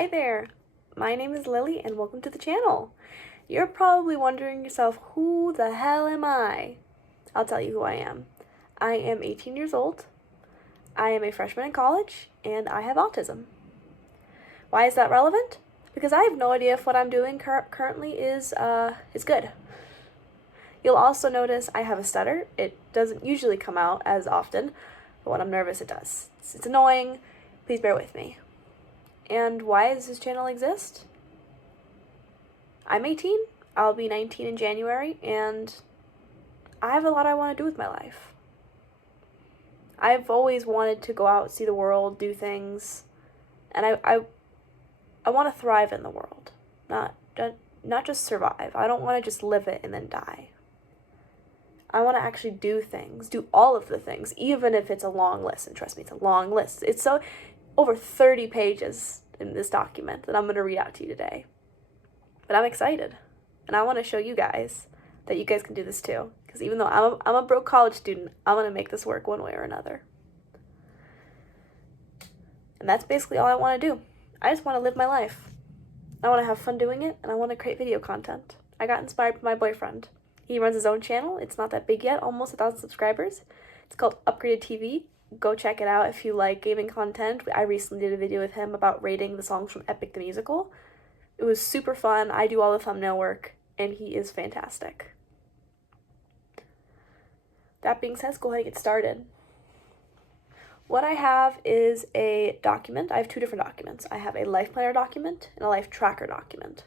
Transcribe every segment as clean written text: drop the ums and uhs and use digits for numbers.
Hi there, my name is Lily and welcome to the channel. You're probably wondering yourself, who the hell am I? I'll tell you who I am. I am 18 years old, I am a freshman in college, and I have autism. Why is that relevant? Because I have no idea if what I'm doing currently is good. You'll also notice I have a stutter. It doesn't usually come out as often, but when I'm nervous it does. It's annoying, please bear with me. And why does this channel exist? I'm 18, I'll be 19 in January, and I have a lot I want to do with my life. I've always wanted to go out, see the world, do things, and I want to thrive in the world, not just survive. I don't want to just live it and then die. I want to actually do things, do all of the things, even if it's a long list, and trust me, it's a long list. It's so over 30 pages in this document that I'm going to read out to you today. But I'm excited, and I want to show you guys that you guys can do this too. Because even though I'm a broke college student, I'm going to make this work one way or another. And that's basically all I want to do. I just want to live my life. I want to have fun doing it, and I want to create video content. I got inspired by my boyfriend. He runs his own channel. It's not that big yet, almost 1,000 subscribers. It's called Upgraded TV. Go check it out if you like gaming content. I recently did a video with him about rating the songs from Epic the Musical. It was super fun. I do all the thumbnail work, and he is fantastic. That being said, let's go ahead and get started. What I have is a document. I have two different documents. I have a life planner document and a life tracker document.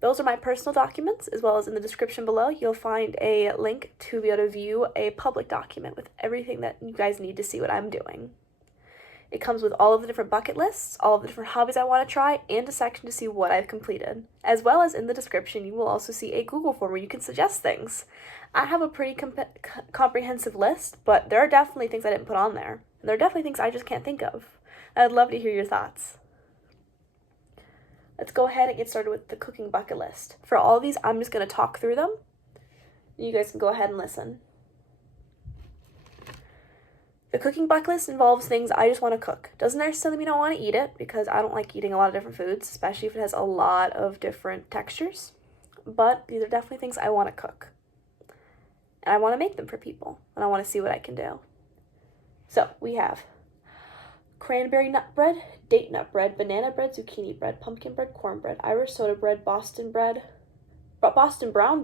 Those are my personal documents, as well as in the description below, you'll find a link to be able to view a public document with everything that you guys need to see what I'm doing. It comes with all of the different bucket lists, all of the different hobbies I want to try, and a section to see what I've completed. As well as in the description, you will also see a Google form where you can suggest things. I have a pretty comprehensive list, but there are definitely things I didn't put on there. And there are definitely things I just can't think of. I'd love to hear your thoughts. Let's go ahead and get started with the cooking bucket list. For all of these, I'm just going to talk through them. You guys can go ahead and listen. The cooking bucket list involves things I just want to cook. Doesn't necessarily mean I want to eat it, because I don't like eating a lot of different foods, especially if it has a lot of different textures. But these are definitely things I want to cook. And I want to make them for people, and I want to see what I can do. So, we have cranberry nut bread, date nut bread, banana bread, zucchini bread, pumpkin bread, cornbread, Irish soda bread, Boston brown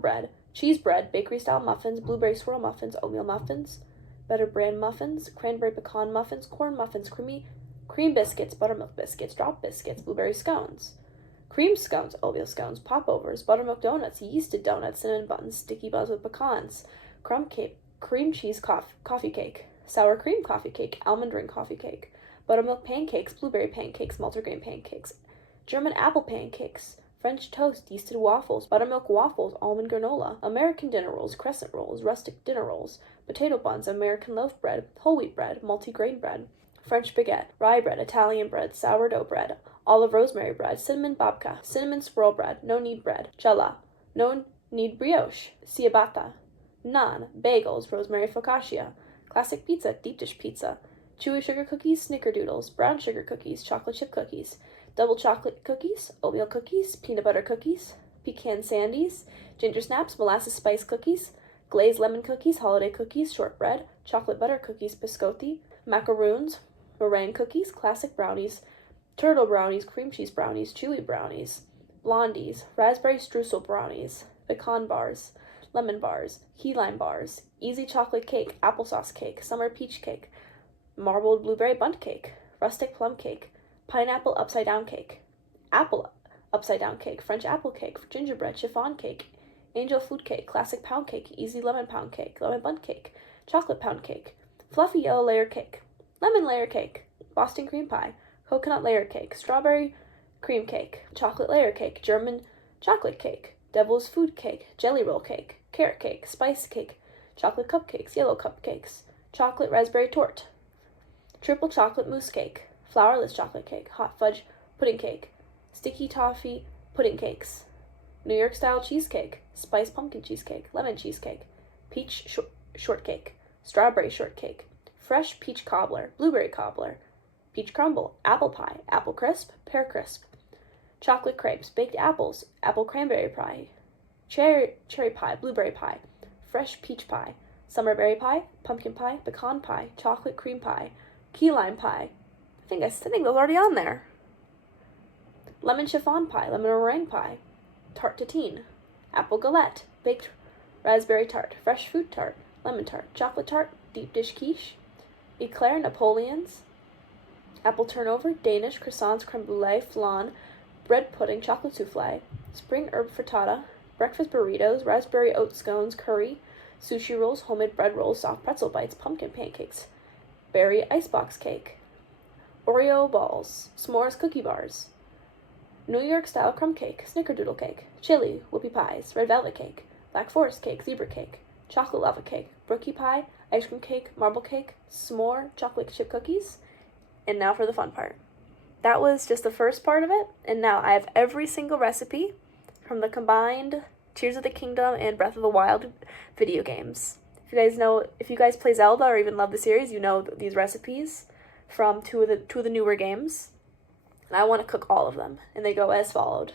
bread, cheese bread, bakery-style muffins, blueberry swirl muffins, oatmeal muffins, better brand muffins, cranberry pecan muffins, corn muffins, cream biscuits, buttermilk biscuits, drop biscuits, blueberry scones, cream scones, oatmeal scones, popovers, buttermilk donuts, yeasted donuts, cinnamon buns, sticky buns with pecans, crumb cake, cream cheese coffee cake, sour cream coffee cake, almond ring coffee cake, buttermilk pancakes, blueberry pancakes, multigrain pancakes, German apple pancakes, French toast, yeasted waffles, buttermilk waffles, almond granola, American dinner rolls, crescent rolls, rustic dinner rolls, potato buns, American loaf bread, whole wheat bread, multigrain bread, French baguette, rye bread, Italian bread, sourdough bread, olive rosemary bread, cinnamon babka, cinnamon swirl bread, no knead bread, challah, no knead brioche, ciabatta, naan, bagels, rosemary focaccia, classic pizza, deep dish pizza, chewy sugar cookies, snickerdoodles, brown sugar cookies, chocolate chip cookies, double chocolate cookies, oatmeal cookies, peanut butter cookies, pecan sandies, ginger snaps, molasses spice cookies, glazed lemon cookies, holiday cookies, shortbread, chocolate butter cookies, biscotti, macaroons, meringue cookies, classic brownies, turtle brownies, cream cheese brownies, chewy brownies, blondies, raspberry streusel brownies, pecan bars, lemon bars, key lime bars, easy chocolate cake, applesauce cake, summer peach cake, marbled blueberry bundt cake, rustic plum cake, pineapple upside down cake, apple upside down cake, French apple cake, gingerbread, chiffon cake, angel food cake, classic pound cake, easy lemon pound cake, lemon bundt cake, chocolate pound cake, fluffy yellow layer cake, lemon layer cake, Boston cream pie, coconut layer cake, strawberry cream cake, chocolate layer cake, German chocolate cake, devil's food cake, jelly roll cake, carrot cake, spice cake, chocolate cupcakes, yellow cupcakes, chocolate raspberry torte, triple chocolate mousse cake, flourless chocolate cake, hot fudge pudding cake, sticky toffee pudding cakes, New York style cheesecake, spiced pumpkin cheesecake, lemon cheesecake, peach shortcake, strawberry shortcake, fresh peach cobbler, blueberry cobbler, peach crumble, apple pie, apple crisp, pear crisp, chocolate crepes, baked apples, apple cranberry pie, cherry pie, blueberry pie, fresh peach pie, summer berry pie, pumpkin pie, pecan pie, chocolate cream pie, key lime pie. I think those are already on there. Lemon chiffon pie, lemon meringue pie, tarte tatine, apple galette, baked raspberry tart, fresh fruit tart, lemon tart, chocolate tart, deep dish quiche, eclair Napoleons, apple turnover, Danish, croissants, creme brulee, flan, bread pudding, chocolate souffle, spring herb frittata, breakfast burritos, raspberry oat scones, curry, sushi rolls, homemade bread rolls, soft pretzel bites, pumpkin pancakes, berry icebox cake, Oreo balls, s'mores cookie bars, New York style crumb cake, snickerdoodle cake, chili, whoopie pies, red velvet cake, black forest cake, zebra cake, chocolate lava cake, brookie pie, ice cream cake, marble cake, s'more chocolate chip cookies. And now for the fun part. That was just the first part of it, and now I have every single recipe from the combined Tears of the Kingdom and Breath of the Wild video games. If you guys play Zelda or even love the series, you know these recipes from two of the newer games. And I want to cook all of them, and they go as followed.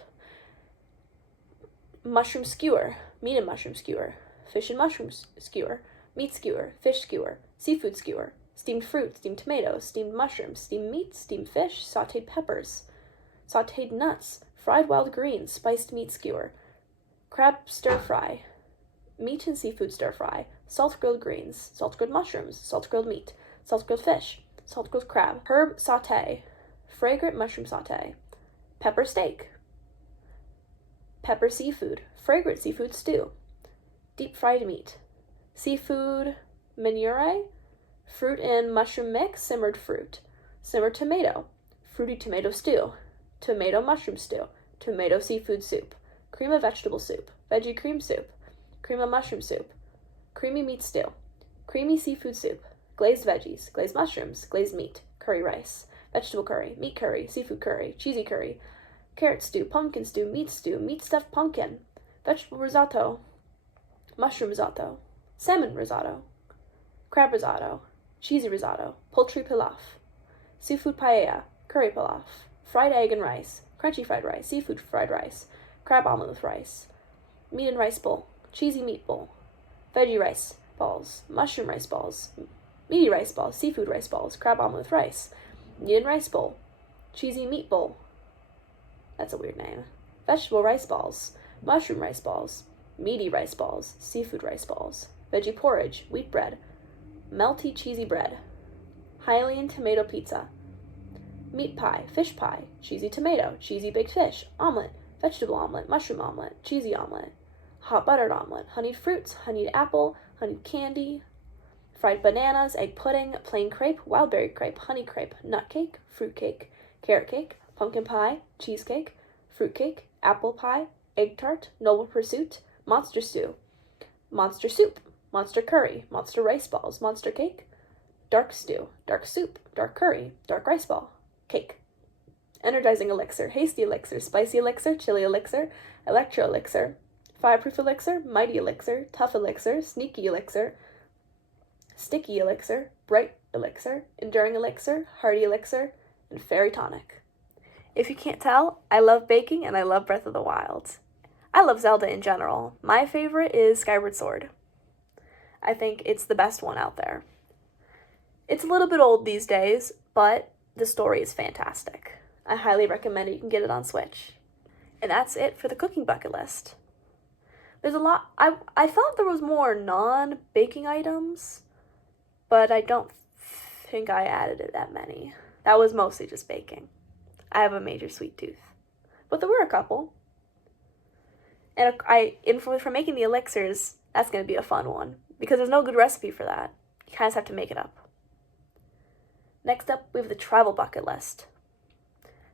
Mushroom skewer, meat and mushroom skewer, fish and mushroom skewer, meat skewer, fish skewer, seafood skewer, steamed fruit, steamed tomatoes, steamed mushrooms, steamed meat, steamed fish, sauteed peppers, sauteed nuts, fried wild greens, spiced meat skewer, crab stir fry, meat and seafood stir fry, salt grilled greens, salt grilled mushrooms, salt grilled meat, salt grilled fish, salt grilled crab, herb saute, fragrant mushroom saute, pepper steak, pepper seafood, fragrant seafood stew, deep fried meat, seafood manure, fruit and mushroom mix, simmered fruit, simmered tomato, fruity tomato stew, tomato mushroom stew, tomato seafood soup, cream of vegetable soup, veggie cream soup, cream of mushroom soup, creamy meat stew, creamy seafood soup, glazed veggies, glazed mushrooms, glazed meat, curry rice, vegetable curry, meat curry, seafood curry, cheesy curry, carrot stew, meat stuffed pumpkin, vegetable risotto, mushroom risotto, salmon risotto, crab risotto, cheesy risotto, poultry pilaf, seafood paella, curry pilaf, fried egg and rice, crunchy fried rice, seafood fried rice, crab omelet with rice, meat and rice bowl, cheesy meat bowl, veggie rice balls, mushroom rice balls, meaty rice balls, seafood rice balls, crab omelet with rice, meat and rice bowl, cheesy meat bowl, that's a weird name, vegetable rice balls, mushroom rice balls, meaty rice balls, seafood rice balls, veggie porridge, wheat bread, melty cheesy bread, Hylian tomato pizza, meat pie, fish pie, cheesy tomato, cheesy baked fish, omelet, vegetable omelet, mushroom omelet, cheesy omelet, hot buttered omelet, honeyed fruits, honeyed apple, honeyed candy, fried bananas, egg pudding, plain crepe, wildberry crepe, honey crepe, nut cake, fruit cake, carrot cake, pumpkin pie, cheesecake, fruit cake, apple pie, egg tart, noble pursuit, monster stew, monster soup, monster curry, monster rice balls, monster cake, dark stew, dark soup, dark curry, dark rice ball, cake, energizing elixir, hasty elixir, spicy elixir, chili elixir, electro elixir, fireproof elixir, mighty elixir, tough elixir, sneaky elixir, sticky elixir, bright elixir, enduring elixir, hearty elixir, and fairy tonic. If you can't tell, I love baking and I love Breath of the Wild. I love Zelda in general. My favorite is Skyward Sword. I think it's the best one out there. It's a little bit old these days, but the story is fantastic. I highly recommend it. You can get it on Switch. And that's it for the cooking bucket list. There's a lot. I thought there was more non-baking items, but I don't think I added that many. That was mostly just baking. I have a major sweet tooth. But there were a couple. And for making the elixirs, that's going to be a fun one. Because there's no good recipe for that. You kind of have to make it up. Next up, we have the travel bucket list.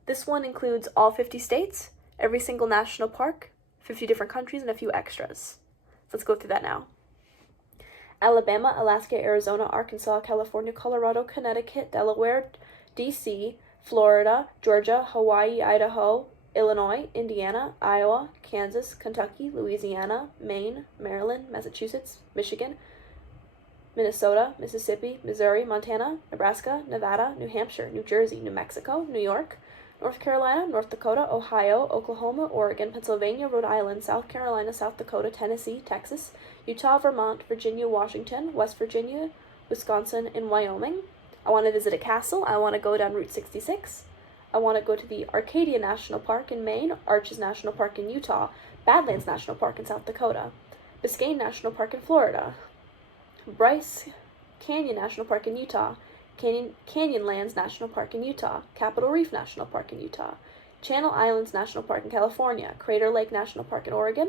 This one includes all 50 states, every single national park, 50 different countries, and a few extras. So let's go through that now. Alabama, Alaska, Arizona, Arkansas, California, Colorado, Connecticut, Delaware, D.C., Florida, Georgia, Hawaii, Idaho, Illinois, Indiana, Iowa, Kansas, Kentucky, Louisiana, Maine, Maryland, Massachusetts, Michigan, Minnesota, Mississippi, Missouri, Montana, Nebraska, Nevada, New Hampshire, New Jersey, New Mexico, New York, North Carolina, North Dakota, Ohio, Oklahoma, Oregon, Pennsylvania, Rhode Island, South Carolina, South Dakota, Tennessee, Texas, Utah, Vermont, Virginia, Washington, West Virginia, Wisconsin, and Wyoming. I want to visit a castle. I want to go down Route 66. I want to go to the Arcadia National Park in Maine, Arches National Park in Utah, Badlands National Park in South Dakota, Biscayne National Park in Florida, Bryce Canyon National Park in Utah, Canyonlands National Park in Utah, Capitol Reef National Park in Utah, Channel Islands National Park in California, Crater Lake National Park in Oregon,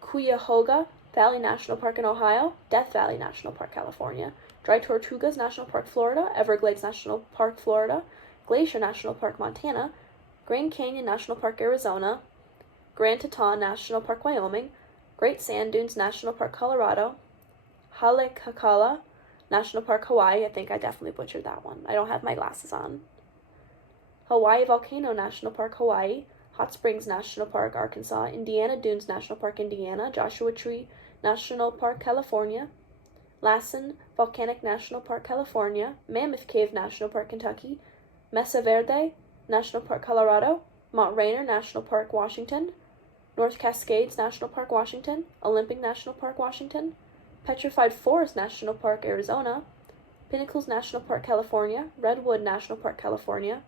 Cuyahoga Valley National Park in Ohio, Death Valley National Park, California, Dry Tortugas National Park, Florida, Everglades National Park, Florida, Glacier National Park, Montana, Grand Canyon National Park, Arizona, Grand Teton National Park, Wyoming, Great Sand Dunes National Park, Colorado, Haleakala National Park, Hawaii. I think I definitely butchered that one. I don't have my glasses on. Hawaii Volcano National Park, Hawaii, Hot Springs National Park, Arkansas, Indiana Dunes National Park, Indiana, Joshua Tree National Park, California, Lassen Volcanic National Park, California, Mammoth Cave National Park, Kentucky, Mesa Verde National Park, Colorado, Mount Rainier National Park, Washington, North Cascades National Park, Washington, Olympic National Park, Washington, Petrified Forest National Park, Arizona, Pinnacles National Park, California, Redwood National Park, California,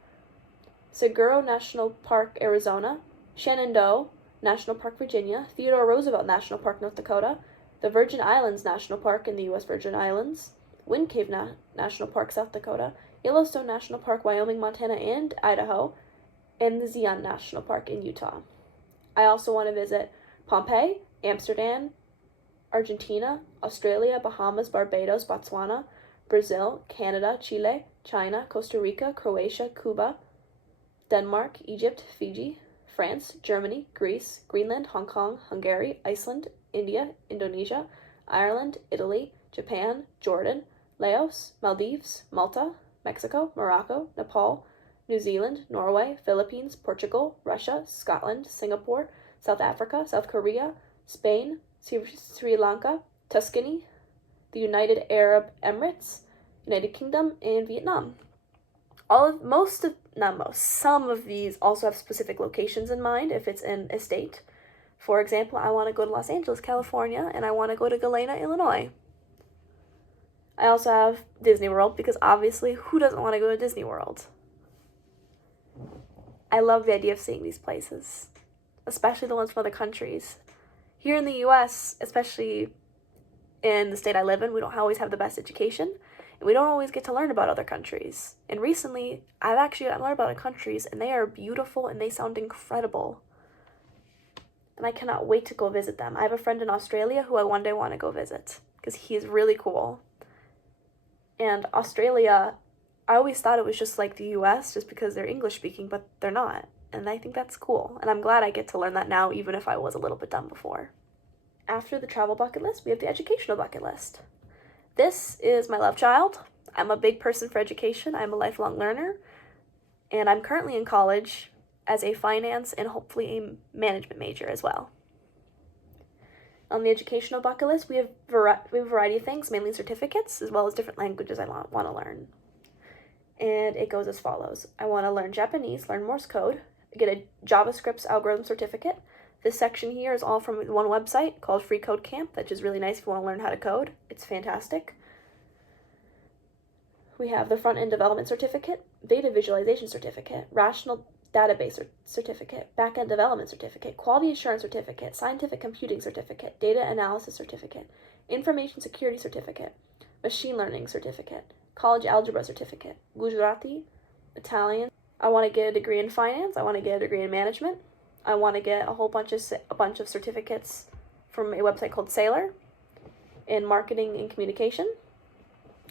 Seguro National Park, Arizona, Shenandoah National Park, Virginia, Theodore Roosevelt National Park, North Dakota, the Virgin Islands National Park in the U.S. Virgin Islands, Wind Cave National Park, South Dakota, Yellowstone National Park, Wyoming, Montana, and Idaho, and the Zion National Park in Utah. I also want to visit Pompeii, Amsterdam, Argentina, Australia, Bahamas, Barbados, Botswana, Brazil, Canada, Chile, China, Costa Rica, Croatia, Cuba, Denmark, Egypt, Fiji, France, Germany, Greece, Greenland, Hong Kong, Hungary, Iceland, India, Indonesia, Ireland, Italy, Japan, Jordan, Laos, Maldives, Malta, Mexico, Morocco, Nepal, New Zealand, Norway, Philippines, Portugal, Russia, Scotland, Singapore, South Africa, South Korea, Spain, Sri Lanka, Tuscany, the United Arab Emirates, United Kingdom, and Vietnam. Some of these also have specific locations in mind if it's in a state. For example, I want to go to Los Angeles, California, and I want to go to Galena, Illinois. I also have Disney World because obviously, who doesn't want to go to Disney World? I love the idea of seeing these places, especially the ones from other countries. Here in the U.S., especially in the state I live in, we don't always have the best education, and we don't always get to learn about other countries. And recently, I've learned about other countries, and they are beautiful, and they sound incredible. And I cannot wait to go visit them. I have a friend in Australia who I one day want to go visit, because he is really cool. And Australia, I always thought it was just like the U.S., just because they're English-speaking, but they're not. And I think that's cool. And I'm glad I get to learn that now, even if I was a little bit dumb before. After the travel bucket list, we have the educational bucket list. This is my love child. I'm a big person for education. I'm a lifelong learner. And I'm currently in college as a finance and hopefully a management major as well. On the educational bucket list, we have a variety of things, mainly certificates, as well as different languages I want to learn. And it goes as follows. I want to learn Japanese, learn Morse code, get a JavaScript algorithm certificate. This section here is all from one website called Free Code Camp, that's just really nice if you want to learn how to code. It's fantastic. We have the front-end development certificate, data visualization certificate, rational database certificate, back-end development certificate, quality assurance certificate, scientific computing certificate, data analysis certificate, information security certificate, machine learning certificate, college algebra certificate, Gujarati, Italian. I want to get a degree in finance. I want to get a degree in management. I want to get a bunch of certificates from a website called Sailor in marketing and communication.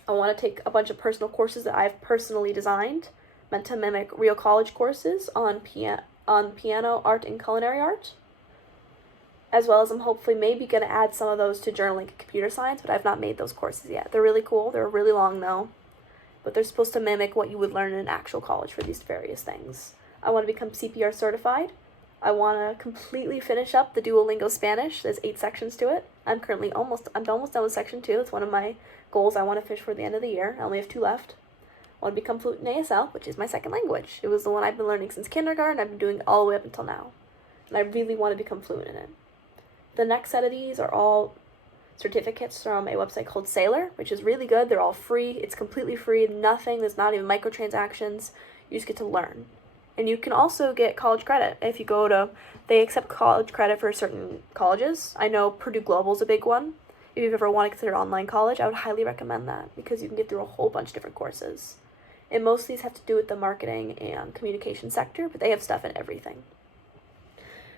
I want to take a bunch of personal courses that I've personally designed, meant to mimic real college courses on piano, art, and culinary art. As well as I'm hopefully maybe going to add some of those to journaling and computer science, but I've not made those courses yet. They're really cool. They're really long though, but they're supposed to mimic what you would learn in an actual college for these various things. I want to become CPR certified. I want to completely finish up the Duolingo Spanish. There's 8 sections to it. I'm almost done with section 2. It's one of my goals I want to finish for the end of the year. I only have 2 left. I want to become fluent in ASL, which is my second language. It was the one I've been learning since kindergarten. I've been doing it all the way up until now. And I really want to become fluent in it. The next set of these are all certificates from a website called Sailor, which is really good. They're all free. It's completely free. There's not even microtransactions. You just get to learn. And you can also get college credit if you they accept college credit for certain colleges. I know Purdue Global is a big one. If you've ever wanted to consider online college, I would highly recommend that because you can get through a whole bunch of different courses. And most of these have to do with the marketing and communication sector, but they have stuff in everything.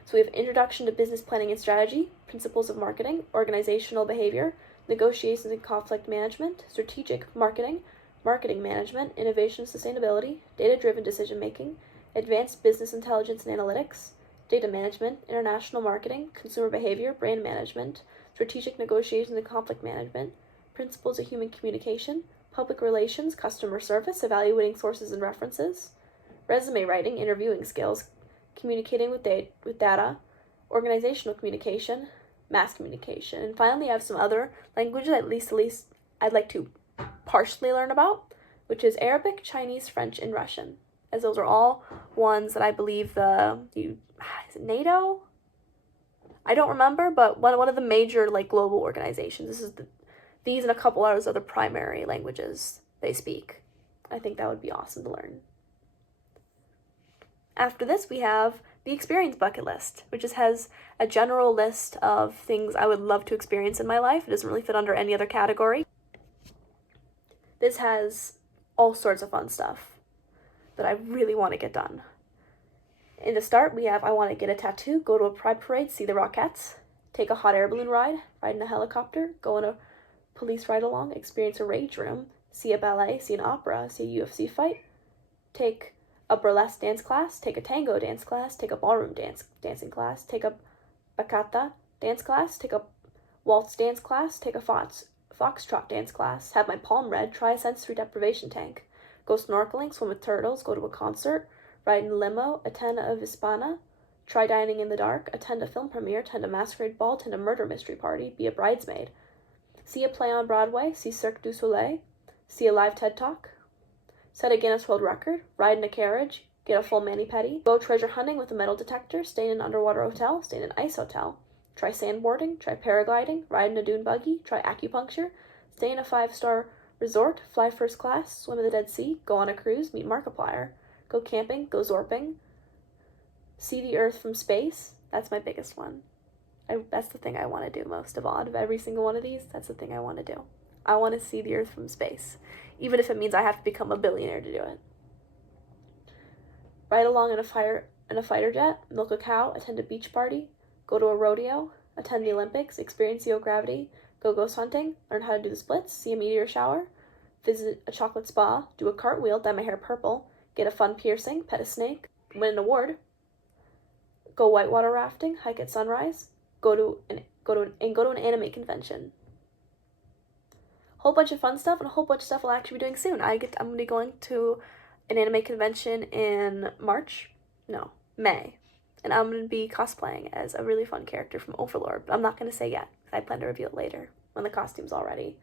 So we have Introduction to Business Planning and Strategy, Principles of Marketing, Organizational Behavior, Negotiations and Conflict Management, Strategic Marketing, Marketing Management, Innovation and Sustainability, Data-Driven Decision Making, Advanced Business Intelligence and Analytics, Data Management, International Marketing, Consumer Behavior, Brand Management, Strategic Negotiations and Conflict Management, Principles of Human Communication, Public Relations, Customer Service, Evaluating Sources and References, Resume Writing, Interviewing Skills, Communicating with data, Organizational Communication, Mass Communication. And finally, I have some other languages at least I'd like to partially learn about, which is Arabic, Chinese, French, and Russian, as those are all ones that I believe is it NATO? I don't remember, but one of the major global organizations. These and a couple others are the primary languages they speak. I think that would be awesome to learn. After this, we have the experience bucket list, which just has a general list of things I would love to experience in my life. It doesn't really fit under any other category. This has all sorts of fun stuff that I really want to get done. In the start, we have I want to get a tattoo, go to a pride parade, see the Rockettes, take a hot air balloon ride in a helicopter, go on a police ride-along, experience a rage room, see a ballet, see an opera, see a UFC fight, take a burlesque dance class, take a tango dance class, take a ballroom dancing class, take a bachata dance class, take a waltz dance class, take a foxtrot dance class, have my palm read, try a sensory deprivation tank, go snorkeling, swim with turtles, go to a concert, ride in a limo, attend a Vispana, try dining in the dark, attend a film premiere, attend a masquerade ball, attend a murder mystery party, be a bridesmaid, see a play on Broadway, see Cirque du Soleil, see a live TED Talk, set a Guinness World Record, ride in a carriage, get a full mani-pedi, go treasure hunting with a metal detector, stay in an underwater hotel, stay in an ice hotel, try sandboarding, try paragliding, ride in a dune buggy, try acupuncture, stay in a 5-star resort, fly first class, swim in the Dead Sea, go on a cruise, meet Markiplier, go camping, go zorping, see the Earth from space. That's my biggest one. That's the thing I want to do most of all. Out of every single one of these, that's the thing I want to do. I want to see the Earth from space, even if it means I have to become a billionaire to do it. Ride along in a fighter jet, milk a cow, attend a beach party, go to a rodeo, attend the Olympics, experience zero gravity, go ghost hunting, learn how to do the splits, see a meteor shower, visit a chocolate spa, do a cartwheel, dye my hair purple, get a fun piercing, pet a snake, win an award, go whitewater rafting, hike at sunrise, go to an anime convention. Whole bunch of fun stuff and a whole bunch of stuff I'll actually be doing soon. I'm gonna be going to an anime convention in May, and I'm gonna be cosplaying as a really fun character from Overlord. But I'm not gonna say yet. I plan to reveal it later when the costume's all ready.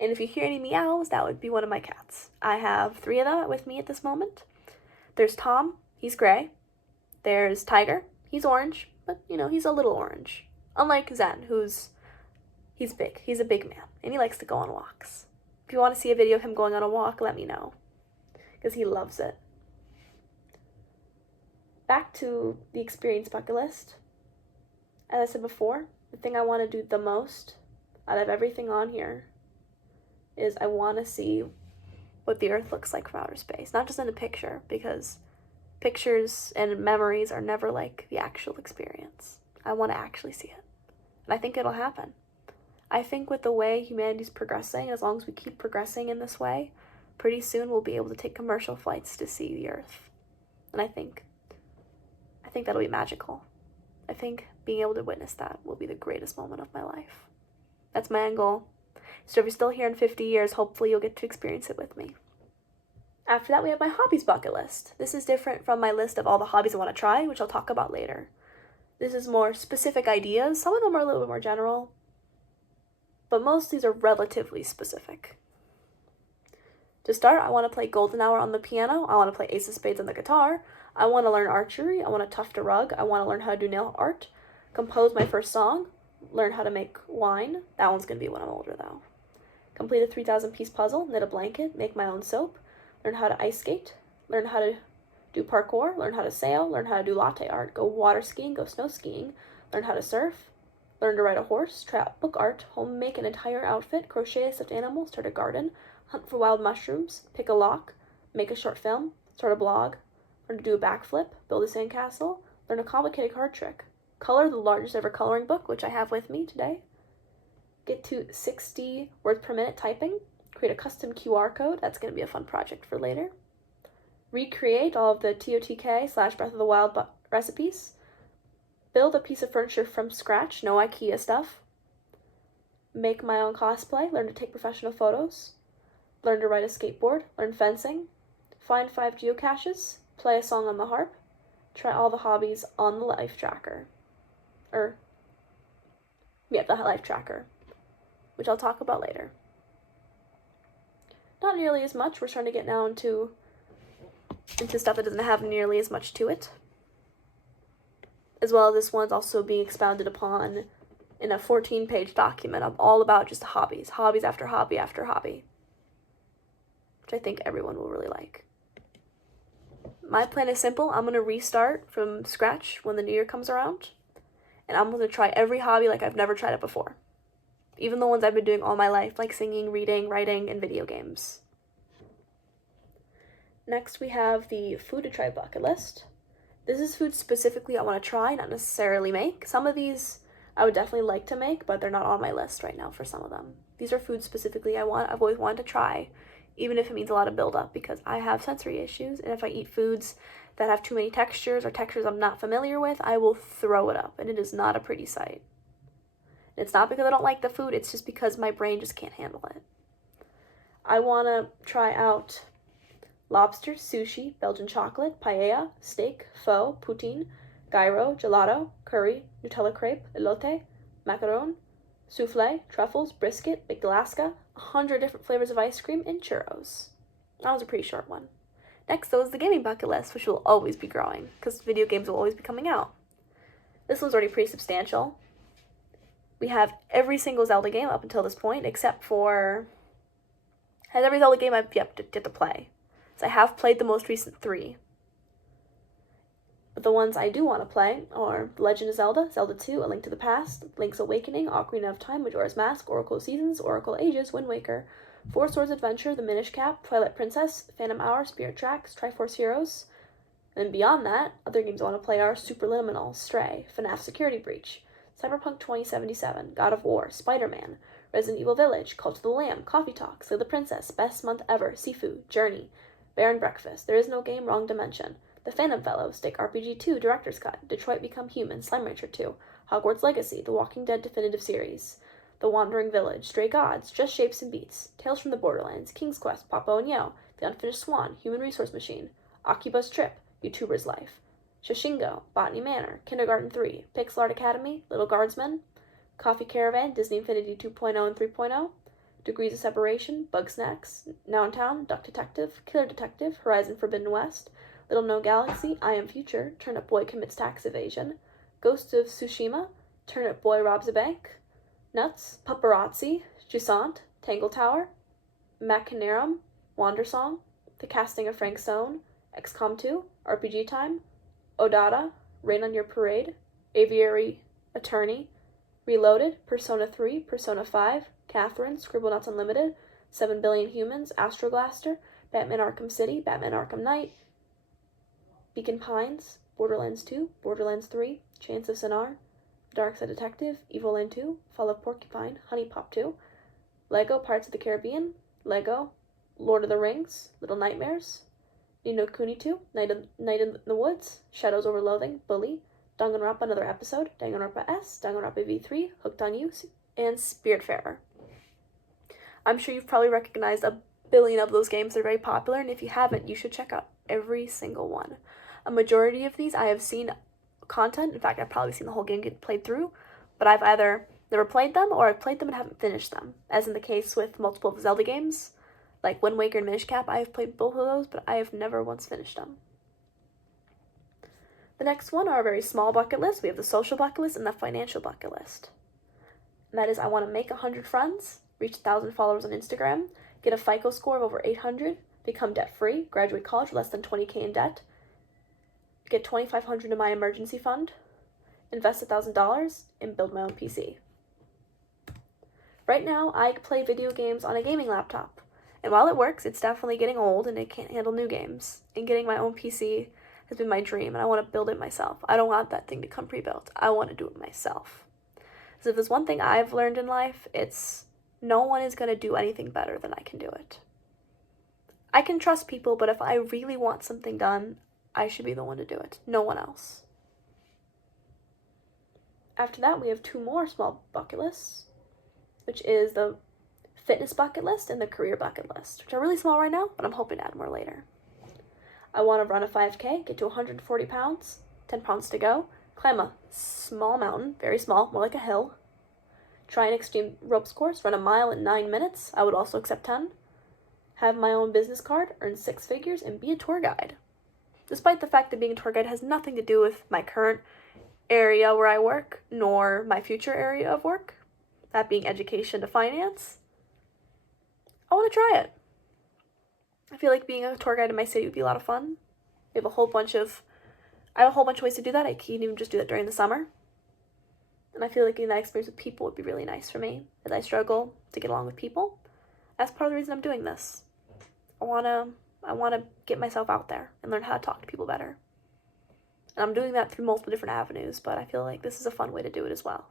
And if you hear any meows, that would be one of my cats. I have 3 of them with me at this moment. There's Tom, he's gray. There's Tiger, he's orange, but he's a little orange. Unlike Zen, he's big. He's a big man, and he likes to go on walks. If you want to see a video of him going on a walk, let me know, because he loves it. Back to the experience bucket list. As I said before, the thing I want to do the most out of everything on here is I want to see what the Earth looks like from outer space. Not just in a picture, because pictures and memories are never like the actual experience. I want to actually see it. And I think it'll happen. I think with the way humanity's progressing, as long as we keep progressing in this way, pretty soon we'll be able to take commercial flights to see the Earth. And I think that'll be magical. I think being able to witness that will be the greatest moment of my life. That's my end goal. So if you're still here in 50 years, hopefully you'll get to experience it with me. After that, we have my hobbies bucket list. This is different from my list of all the hobbies I want to try, which I'll talk about later. This is more specific ideas. Some of them are a little bit more general, but most of these are relatively specific. To start, I want to play Golden Hour on the piano. I want to play Ace of Spades on the guitar. I want to learn archery. I want to tuft a rug. I want to learn how to do nail art. Compose my first song. Learn how to make wine. That one's going to be when I'm older, though. Complete a 3,000-piece puzzle. Knit a blanket. Make my own soap. Learn how to ice skate. Learn how to do parkour. Learn how to sail. Learn how to do latte art. Go water skiing. Go snow skiing. Learn how to surf. Learn to ride a horse. Try out book art. Home make an entire outfit. Crochet a stuffed animal. Start a garden. Hunt for wild mushrooms, pick a lock, make a short film, start a blog, learn to do a backflip, build a sandcastle, learn a complicated card trick, color the largest ever coloring book, which I have with me today, get to 60 words per minute typing, create a custom QR code, that's going to be a fun project for later, recreate all of the TOTK/Breath of the Wild recipes, build a piece of furniture from scratch, no IKEA stuff, make my own cosplay, learn to take professional photos, learn to ride a skateboard, learn fencing, find 5 geocaches, play a song on the harp, try all the hobbies on the life tracker. The life tracker, which I'll talk about later. Not nearly as much. We're starting to get now into stuff that doesn't have nearly as much to it. As well as this one's also being expounded upon in a 14-page document of all about just hobbies after hobby after hobby, which I think everyone will really like. My plan is simple. I'm going to restart from scratch when the new year comes around, and I'm going to try every hobby like I've never tried it before. Even the ones I've been doing all my life, like singing, reading, writing, and video games. Next, we have the food to try bucket list. This is food specifically I want to try, not necessarily make. Some of these I would definitely like to make, but they're not on my list right now for some of them. These are foods specifically I've always wanted to try, even if it means a lot of buildup, because I have sensory issues, and if I eat foods that have too many textures or textures I'm not familiar with, I will throw it up, and it is not a pretty sight. And it's not because I don't like the food, it's just because my brain just can't handle it. I want to try out lobster, sushi, Belgian chocolate, paella, steak, pho, poutine, gyro, gelato, curry, Nutella crepe, elote, macaron, souffle, truffles, brisket, baked Alaska, 100 different flavors of ice cream, and churros. That was a pretty short one. Next, though, is the gaming bucket list, which will always be growing, because video games will always be coming out. This one's already pretty substantial. We have every single Zelda game up until this point, except for... has every Zelda game I've yet to play. So I have played the most recent 3. But the ones I do want to play are The Legend of Zelda, Zelda 2, A Link to the Past, Link's Awakening, Ocarina of Time, Majora's Mask, Oracle of Seasons, Oracle Ages, Wind Waker, Four Swords Adventure, The Minish Cap, Twilight Princess, Phantom Hour, Spirit Tracks, Triforce Heroes. And beyond that, other games I want to play are Superliminal, Stray, FNAF Security Breach, Cyberpunk 2077, God of War, Spider-Man, Resident Evil Village, Cult of the Lamb, Coffee Talk, Slay the Princess, Best Month Ever, Sifu, Journey, Bear and Breakfast, There Is No Game, Wrong Dimension, The Phantom Fellows, Stick RPG 2, Director's Cut, Detroit Become Human, Slime Rancher 2, Hogwarts Legacy, The Walking Dead Definitive Series, The Wandering Village, Stray Gods, Just Shapes and Beats, Tales from the Borderlands, King's Quest, Popo and Yo, The Unfinished Swan, Human Resource Machine, Akiba's Trip, YouTuber's Life, Shoshingo, Botany Manor, Kindergarten 3, Pixel Art Academy, Little Guardsmen, Coffee Caravan, Disney Infinity 2.0 and 3.0, Degrees of Separation, Bugsnax, Now in Town, Duck Detective, Killer Detective, Horizon Forbidden West, Little Known Galaxy, I Am Future, Turnip Boy Commits Tax Evasion, Ghost of Tsushima, Turnip Boy Robs a Bank, Nuts, Paparazzi, Jusant, Tangle Tower, Machinarum, Wandersong, The Casting of Frank Stone, XCOM 2, RPG Time, Odada, Rain on Your Parade, Aviary Attorney, Reloaded, Persona 3, Persona 5, Catherine, Scribblenauts Unlimited, 7 Billion Humans, Astroglaster, Batman Arkham City, Batman Arkham Knight, Beacon Pines, Borderlands 2, Borderlands 3, Chance of Sinar, Dark Side Detective, Evil Land 2, Fall of Porcupine, Honey Pop 2, Lego Pirates of the Caribbean, Lego, Lord of the Rings, Little Nightmares, Ni no Kuni 2, Night in the Woods, Shadows Over Loathing, Bully, Danganronpa Another Episode, Danganronpa S, Danganronpa V3, Hooked on You, and Spiritfarer. I'm sure you've probably recognized a billion of those games. They're very popular, and if you haven't, you should check out every single one. A majority of these I have seen content. In fact, I've probably seen the whole game get played through, but I've either never played them or I've played them and haven't finished them, as in the case with multiple Zelda games, like Wind Waker and Minish Cap. I have played both of those, but I have never once finished them. The next one are a very small bucket list. We have the social bucket list and the financial bucket list. And that is, I want to make 100 friends, reach 1,000 followers on Instagram, get a FICO score of over 800, become debt-free, graduate college with less than $20,000 in debt, get $2,500 in my emergency fund, invest $1,000, and build my own PC. Right now, I play video games on a gaming laptop. And while it works, it's definitely getting old and it can't handle new games. And getting my own PC has been my dream, and I want to build it myself. I don't want that thing to come pre-built. I want to do it myself. So if there's one thing I've learned in life, it's no one is going to do anything better than I can do it. I can trust people, but if I really want something done, I should be the one to do it, no one else. After that, we have two more small bucket lists, which is the fitness bucket list and the career bucket list, which are really small right now, but I'm hoping to add more later. I want to run a 5K, get to 140 pounds, 10 pounds to go, climb a small mountain, very small, more like a hill, try an extreme ropes course, run a mile in 9 minutes, I would also accept 10, have my own business card, earn 6 figures, and be a tour guide. Despite the fact that being a tour guide has nothing to do with my current area where I work, nor my future area of work, that being education to finance, I want to try it. I feel like being a tour guide in my city would be a lot of fun. I have a whole bunch of ways to do that. I can even just do that during the summer. And I feel like getting that experience with people would be really nice for me, as I struggle to get along with people. That's part of the reason I'm doing this. I want to get myself out there and learn how to talk to people better. And I'm doing that through multiple different avenues, but I feel like this is a fun way to do it as well.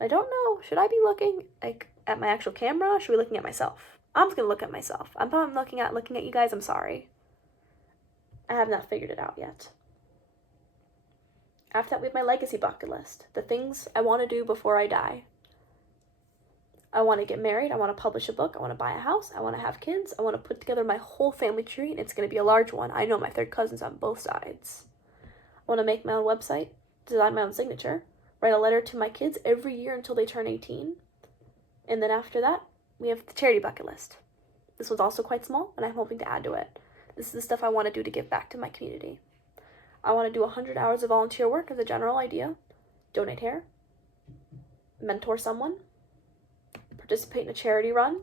I don't know, should I be looking at my actual camera, or should I be looking at myself? I'm just going to look at myself. I'm probably looking at you guys, I'm sorry. I have not figured it out yet. After that, we have my legacy bucket list. The things I want to do before I die. I want to get married. I want to publish a book. I want to buy a house. I want to have kids. I want to put together my whole family tree, and it's going to be a large one. I know my third cousins on both sides. I want to make my own website, design my own signature, write a letter to my kids every year until they turn 18. And then after that, we have the charity bucket list. This one's also quite small, and I'm hoping to add to it. This is the stuff I want to do to give back to my community. I want to do 100 hours of volunteer work as a general idea, donate hair, mentor someone, participate in a charity run,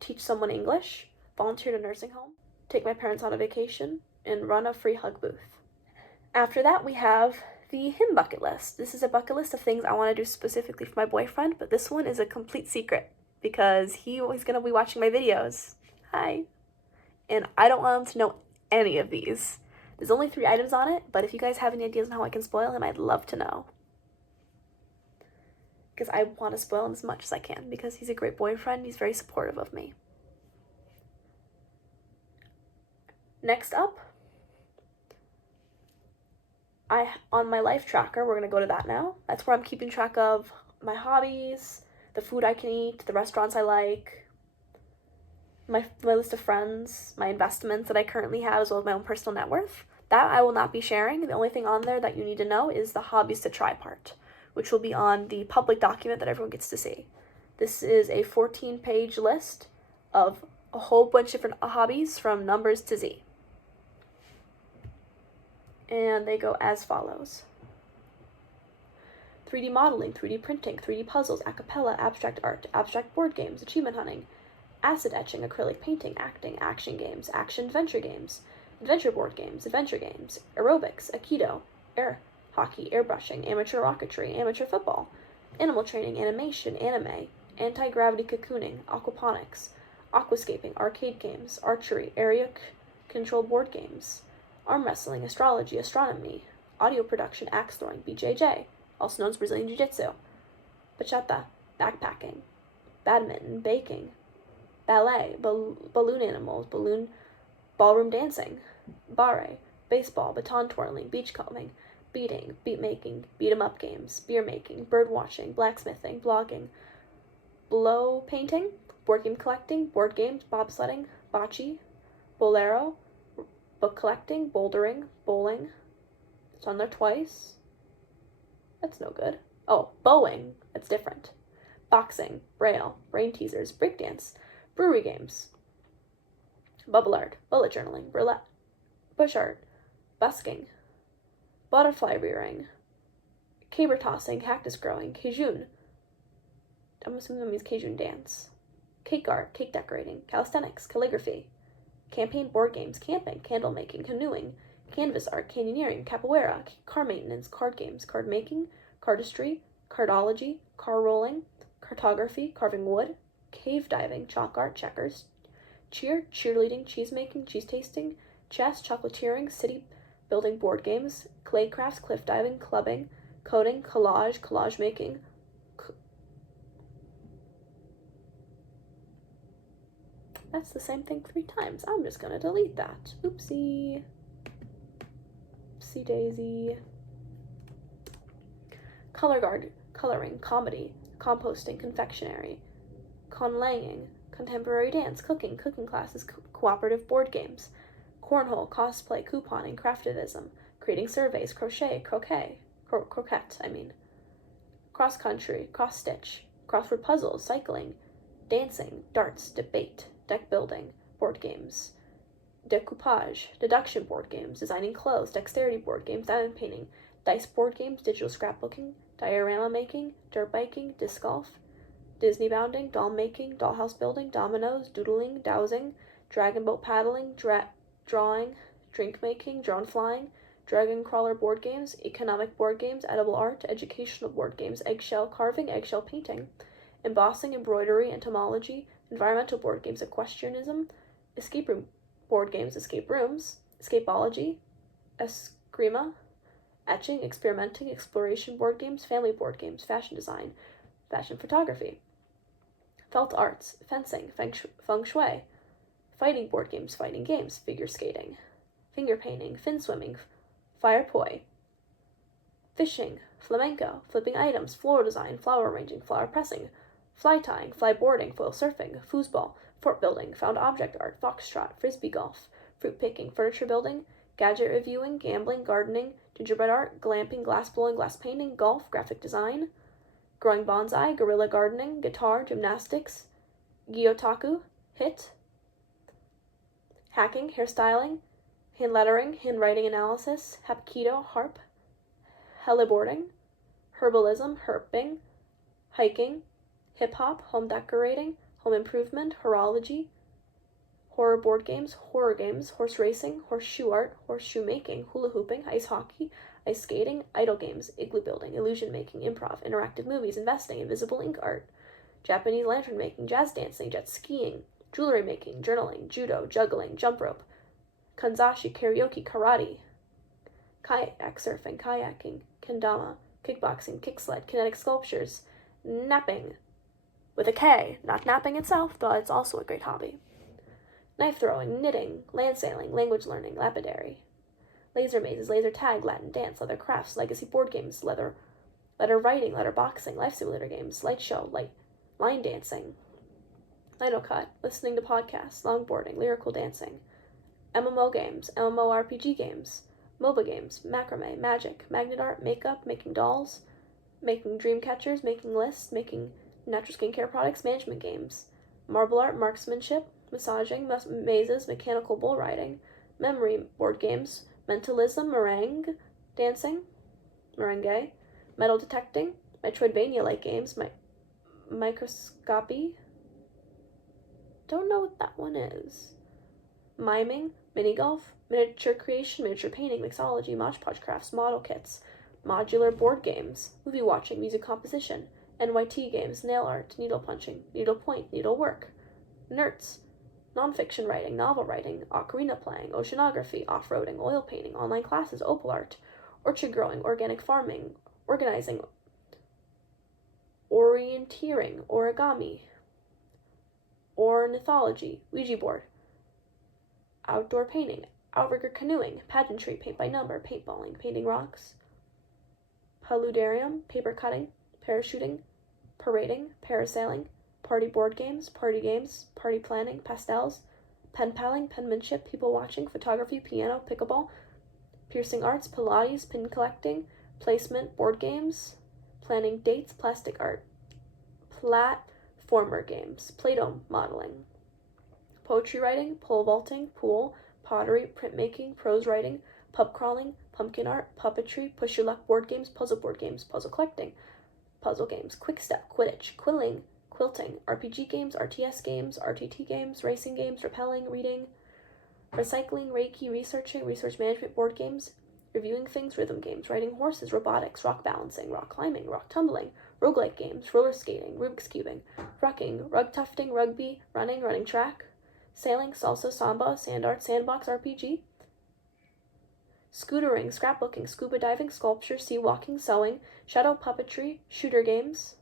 teach someone English, volunteer at a nursing home, take my parents on a vacation, and run a free hug booth. After that, we have the him bucket list. This is a bucket list of things I want to do specifically for my boyfriend, but this one is a complete secret because he's going to be watching my videos. Hi. And I don't want him to know any of these. There's only 3 items on it, but if you guys have any ideas on how I can spoil him, I'd love to know. Because I want to spoil him as much as I can because he's a great boyfriend. He's very supportive of me. Next up, on my life tracker, we're going to go to that now. That's where I'm keeping track of my hobbies, the food I can eat, the restaurants I like, my list of friends, my investments that I currently have, as well as my own personal net worth. That I will not be sharing. The only thing on there that you need to know is the hobbies to try part, which will be on the public document that everyone gets to see. This is a 14-page list of a whole bunch of different hobbies from numbers to Z. And they go as follows. 3D modeling, 3D printing, 3D puzzles, a cappella, abstract art, abstract board games, achievement hunting, acid etching, acrylic painting, acting, action games, action adventure games, adventure board games, adventure games, aerobics, aikido, air hockey, airbrushing, amateur rocketry, amateur football, animal training, animation, anime, anti-gravity cocooning, aquaponics, aquascaping, arcade games, archery, area control board games, arm wrestling, astrology, astronomy, audio production, axe throwing, BJJ, also known as Brazilian Jiu-Jitsu, bachata, backpacking, badminton, baking, ballet, balloon animals, ballroom dancing, barre, baseball, baton twirling, beachcombing, beating, beat making, beat 'em up games, beer making, bird watching, blacksmithing, blogging, blow painting, board game collecting, board games, bobsledding, bocce, bolero, book collecting, bouldering, bowling. It's on there twice. That's no good. Oh, bowing. That's different. Boxing, braille, brain teasers, breakdance, brewery games, bubble art, bullet journaling, burlesque, bush art, busking, butterfly rearing, caber tossing, cactus growing, Cajun. I'm assuming that means Cajun dance. Cake art, cake decorating, calisthenics, calligraphy, campaign board games, camping, candle making, canoeing, canvas art, canyoneering, capoeira, car maintenance, card games, card making, cardistry, cardology, car rolling, cartography, carving wood, cave diving, chalk art, checkers, cheerleading, cheese making, cheese tasting, chess, chocolatiering, city building board games, clay crafts, cliff diving, clubbing, coding, collage making, that's the same thing 3 times. I'm just gonna delete that. Oopsie. Oopsie daisy. Coloring, comedy, composting, confectionery, conlaying, contemporary dance, cooking classes, cooperative board games, cornhole, cosplay, couponing, craftivism, creating surveys, croquet, cross country, cross stitch, crossword puzzles, cycling, dancing, darts, debate, deck building, board games, decoupage, deduction board games, designing clothes, dexterity board games, diamond painting, dice board games, digital scrapbooking, diorama making, dirt biking, disc golf, Disney bounding, doll making, dollhouse building, dominoes, doodling, dowsing, dragon boat paddling, drawing, drink making, drone flying, dragon crawler board games, economic board games, edible art, educational board games, eggshell carving, eggshell painting, embossing, embroidery, entomology, environmental board games, equestrianism, escape room board games, escape rooms, escapology, eskrima, etching, experimenting, exploration board games, family board games, fashion design, fashion photography, felt arts, fencing, feng shui, fighting board games, fighting games, figure skating, finger painting, fin swimming, fire poi, fishing, flamenco, flipping items, floral design, flower arranging, flower pressing, fly tying, fly boarding, foil surfing, foosball, fort building, found object art, foxtrot, frisbee golf, fruit picking, furniture building, gadget reviewing, gambling, gardening, gingerbread art, glamping, glass blowing, glass painting, golf, graphic design, growing bonsai, guerrilla gardening, guitar, gymnastics, gyotaku, hit, hacking, hairstyling, hand lettering, handwriting analysis, hapkido, harp, heliboarding, herbalism, herping, hiking, hip-hop, home decorating, home improvement, horology, horror board games, horror games, horse racing, horseshoe art, horseshoe making, hula hooping, ice hockey, ice skating, idle games, igloo building, illusion making, improv, interactive movies, investing, invisible ink art, Japanese lantern making, jazz dancing, jet skiing, jewelry making, journaling, judo, juggling, jump rope, kanzashi, karaoke, karate, kayak surfing, kayaking, kendama, kickboxing, kicksled, kinetic sculptures, napping, with a K, not napping itself, but it's also a great hobby. Knife throwing, knitting, land sailing, language learning, lapidary, laser mazes, laser tag, Latin dance, leather crafts, legacy board games, letter writing, letter boxing, life simulator games, light show, line dancing, cut, listening to podcasts, longboarding, lyrical dancing, MMO games, MMORPG games, MOBA games, macrame, magic, magnet art, makeup, making dolls, making dream catchers, making lists, making natural skincare products, management games, marble art, marksmanship, massaging, mazes, mechanical bull riding, memory board games, mentalism, merengue, metal detecting, Metroidvania-like games, microscopy, don't know what that one is, miming, mini golf, miniature creation, miniature painting, mixology, Mod Podge crafts, model kits, modular board games, movie watching, music composition, NYT games, nail art, needle punching, needlepoint, needlework, nerds, nonfiction writing, novel writing, ocarina playing, oceanography, off-roading, oil painting, online classes, opal art, orchard growing, organic farming, organizing, orienteering, origami, ornithology, Ouija board, outdoor painting, outrigger canoeing, pageantry, paint by number, paintballing, painting rocks, paludarium, paper cutting, parachuting, parading, parasailing, party board games, party planning, pastels, pen paling, penmanship, people watching, photography, piano, pickleball, piercing arts, Pilates, pin collecting, placement, board games, planning dates, plastic art, platformer games, Play-Doh modeling, poetry writing, pole vaulting, pool, pottery, printmaking, prose writing, pub crawling, pumpkin art, puppetry, push your luck board games, puzzle collecting, puzzle games, quick step, Quidditch, quilting, RPG games, RTS games, RTT games, racing games, rappelling, reading, recycling, Reiki, research management board games, reviewing things, rhythm games, riding horses, robotics, rock balancing, rock climbing, rock tumbling, roguelike games, roller skating, Rubik's cubing, rucking, rug tufting, rugby, running track, sailing, salsa, samba, sand art, sandbox RPG, scootering, scrapbooking, scuba diving, sculpture, sea walking, sewing, shadow puppetry, shooter games,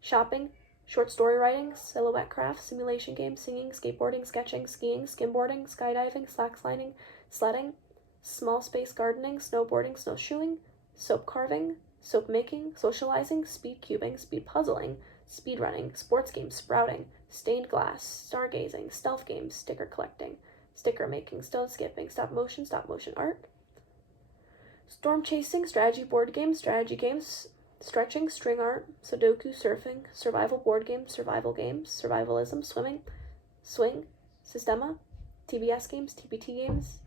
shopping, short story writing, silhouette crafts, simulation games, singing, skateboarding, sketching, skiing, skimboarding, skydiving, slacksliding, sledding, small space gardening, snowboarding, snowshoeing, soap carving, soap making, socializing, speed cubing, speed puzzling, speed running, sports games, sprouting, stained glass, stargazing, stealth games, sticker collecting, sticker making, stone skipping, stop motion art, storm chasing, strategy games, stretching, string art, Sudoku, surfing, survival board games, survivalism, swimming, swing, Systema, TBS games, TBT games,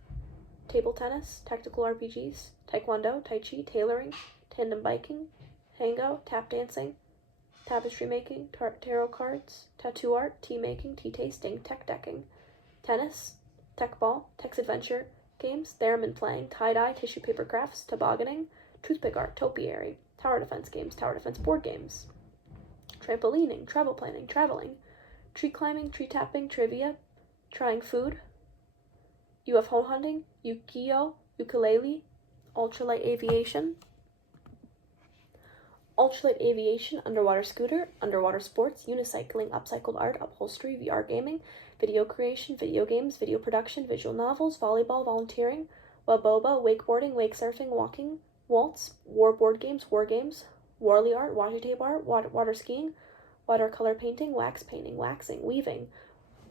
table tennis, tactical RPGs, taekwondo, tai chi, tailoring, tandem biking, tango, tap dancing, tapestry making, tarot cards, tattoo art, tea making, tea tasting, tech decking, tennis, tech ball, text adventure games, theremin playing, tie-dye, tissue paper crafts, tobogganing, toothpick art, topiary, tower defense games, tower defense board games, trampolining, travel planning, traveling, tree climbing, tree tapping, trivia, trying food, UFO hunting, ukiyo, ukulele, ultralight aviation, underwater scooter, underwater sports, unicycling, upcycled art, upholstery, VR gaming, video creation, video games, video production, visual novels, volleyball, volunteering, waboba, wakeboarding, wake surfing, walking, waltz, war games, warley art, washi tape art, water skiing, watercolor painting, wax painting, waxing, weaving,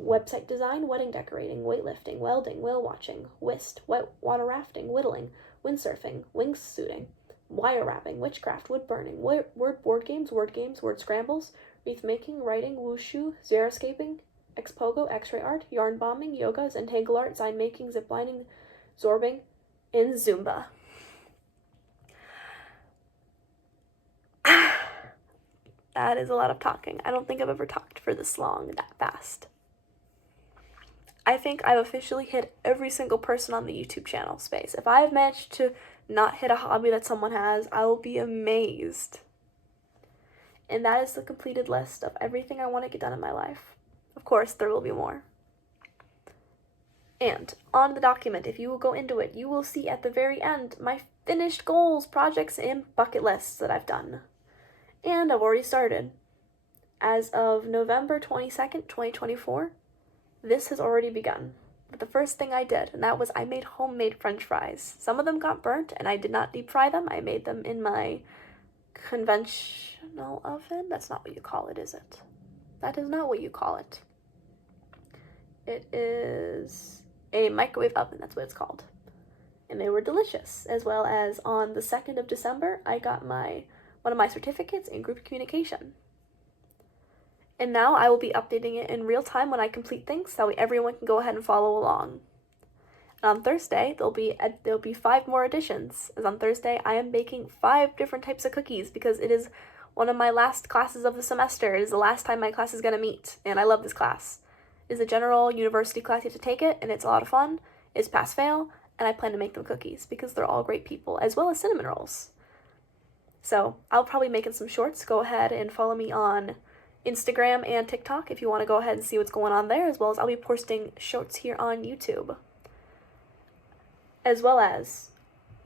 website design, wedding decorating, weightlifting, welding, whale watching, whist, water rafting, whittling, windsurfing, wingsuiting, wire wrapping, witchcraft, wood burning, word board games, word scrambles, wreath making, writing, wushu, xeriscaping, expogo, x-ray art, yarn bombing, yoga, zentangle art, sign making, ziplining, zorbing, and Zumba. That is a lot of talking. I don't think I've ever talked for this long, that fast. I think I've officially hit every single person on the YouTube channel space. If I've managed to not hit a hobby that someone has, I will be amazed. And that is the completed list of everything I want to get done in my life. Of course, there will be more. And on the document, if you will go into it, you will see at the very end my finished goals, projects, and bucket lists that I've done. And I've already started. As of November 22nd, 2024, this has already begun. But the first thing I did, and that was I made homemade french fries. Some of them got burnt, and I did not deep fry them. I made them in my conventional oven. That's not what you call it, is it? That is not what you call it. It is a microwave oven, that's what it's called. And they were delicious. As well as on the 2nd of December, I got one of my certificates in group communication. And now I will be updating it in real time when I complete things, so that way everyone can go ahead and follow along. And on Thursday, there'll be 5 more additions. As on Thursday, I am baking 5 different types of cookies because it is one of my last classes of the semester. It is the last time my class is going to meet, and I love this class. It is a general university class. You have to take it, and it's a lot of fun. It's pass-fail, and I plan to make them cookies because they're all great people, as well as cinnamon rolls. So I'll probably make some shorts. Go ahead and follow me on Instagram and TikTok if you want to go ahead and see what's going on there, as well as I'll be posting shorts here on YouTube. As well as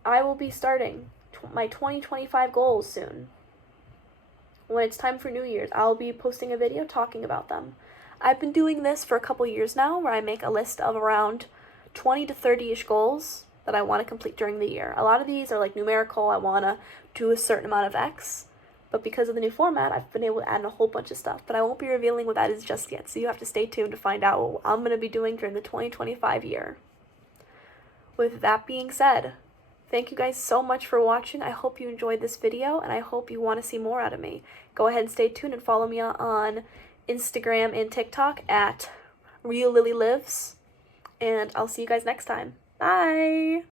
I will be starting my 2025 goals soon. When it's time for New Year's, I'll be posting a video talking about them. I've been doing this for a couple years now, where I make a list of around 20 to 30-ish goals that I want to complete during the year. A lot of these are like numerical. I want to do a certain amount of X. But because of the new format, I've been able to add in a whole bunch of stuff. But I won't be revealing what that is just yet, so you have to stay tuned to find out what I'm going to be doing during the 2025 year. With that being said, thank you guys so much for watching. I hope you enjoyed this video, and I hope you want to see more out of me. Go ahead and stay tuned and follow me on Instagram and TikTok at RealLilyLives. And I'll see you guys next time. Bye!